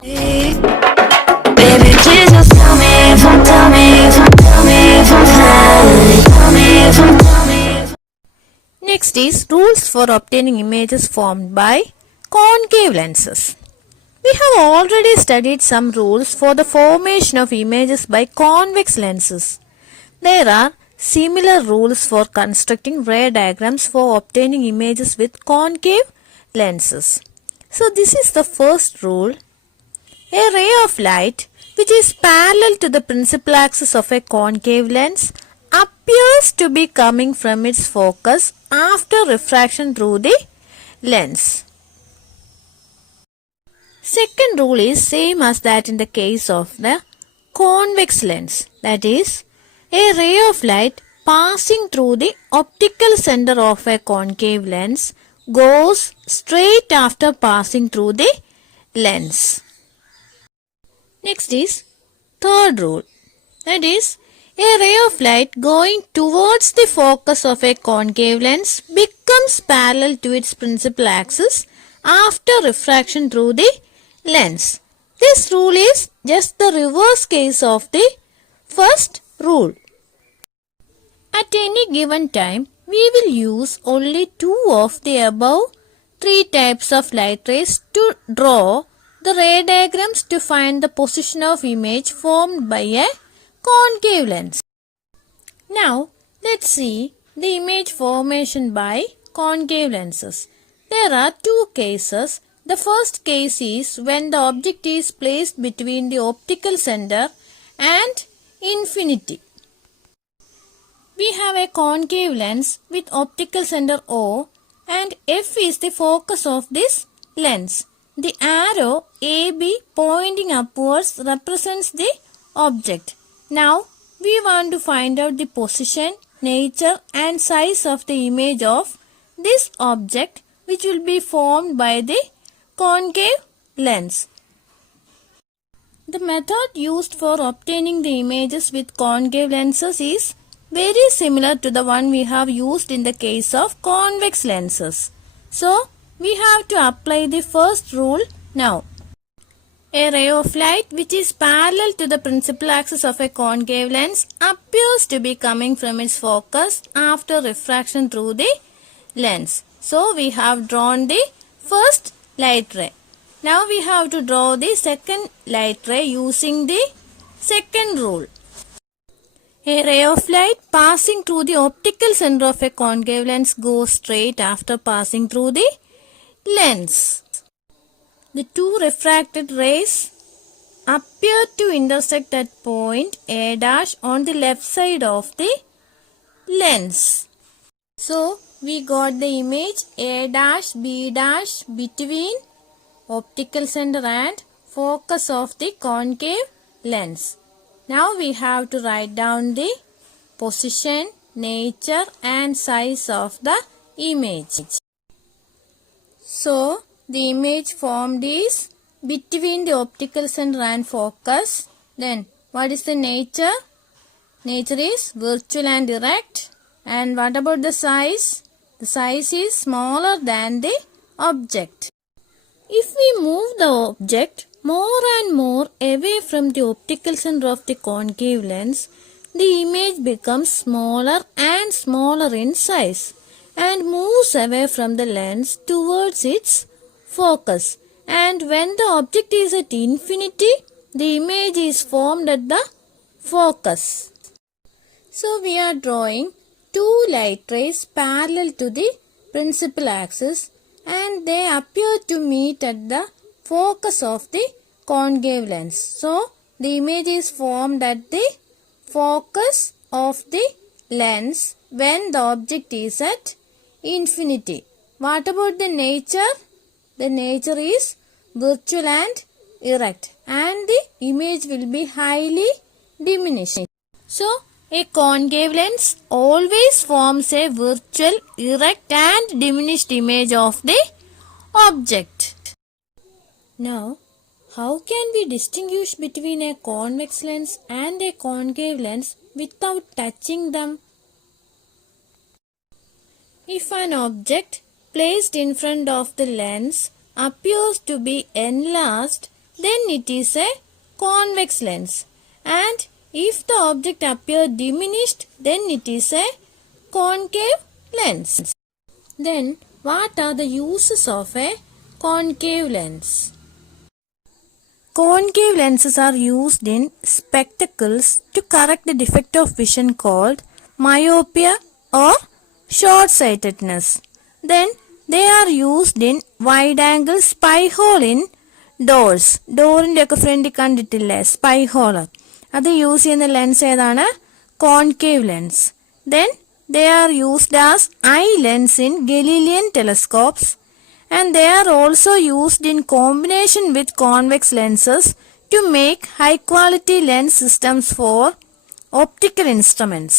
Baby, please just tell me if I'm, tell me if I'm, tell me if I'm fine. Tell me if I'm, tell me if I'm. Next is rules for obtaining images formed by concave lenses. We have already studied some rules for the formation of images by convex lenses. There are similar rules for constructing ray diagrams for obtaining images with concave lenses. So this is the first rule. A ray of light which is parallel to the principal axis of a concave lens appears to be coming from its focus after refraction through the lens. Second rule is same as that in the case of the convex lens, that is, a ray of light passing through the optical center of a concave lens goes straight after passing through the lens. Next is third rule, that is, a ray of light going towards the focus of a concave lens becomes parallel to its principal axis after refraction through the lens. This rule is just the reverse case of the first rule. At any given time, we will use only two of the above three types of light rays to draw the ray diagrams to find the position of image formed by a concave lens. Now, let's see the image formation by concave lenses. There are two cases. The first case is when the object is placed between the optical center and infinity. We have a concave lens with optical center O and F is the focus of this lens. The arrow AB pointing upwards represents the object. Now, we want to find out the position, nature and size of the image of this object which will be formed by the concave lens. The method used for obtaining the images with concave lenses is very similar to the one we have used in the case of convex lenses. So, we have to apply the first rule now. A ray of light which is parallel to the principal axis of a concave lens appears to be coming from its focus after refraction through the lens. So, we have drawn the first light ray. Now, we have to draw the second light ray using the second rule. A ray of light passing through the optical center of a concave lens goes straight after passing through the lens. The two refracted rays appear to intersect at point A dash on the left side of the lens. So, we got the image A dash B dash between optical center and focus of the concave lens. Now we have to write down the position, nature and size of the image. So, the image formed is between the optical center and focus. Then, what is the nature? Nature is virtual and erect. And what about the size? The size is smaller than the object. If we move the object more and more away from the optical center of the concave lens, the image becomes smaller and smaller in size and moves away from the lens towards its focus. And when the object is at infinity, the image is formed at the focus. So we are drawing two light rays parallel to the principal axis and they appear to meet at the focus of the concave lens. So, the image is formed at the focus of the lens when the object is at infinity. What about the nature? The nature is virtual and erect and the image will be highly diminished. So, a concave lens always forms a virtual, erect and diminished image of the object. Now, how can we distinguish between a convex lens and a concave lens without touching them? If an object placed in front of the lens appears to be enlarged then it is a convex lens. And if the object appears diminished, then it is a concave lens. Then what are the uses of a concave lens? Concave lenses are used in spectacles to correct the defect of vision called myopia or short-sightedness. Then they are used in wide-angle spy hole in doors. ഡോറിൻ്റെ ഒക്കെ ഫ്രണ്ടിൽ കണ്ടിട്ടില്ലേ spy hole, അത് use ചെയ്യുന്ന lens ഏതാണ്? Concave lens. Then they are used as eye lens in Galilean telescopes and they are also used in combination with convex lenses to make high quality lens systems for optical instruments.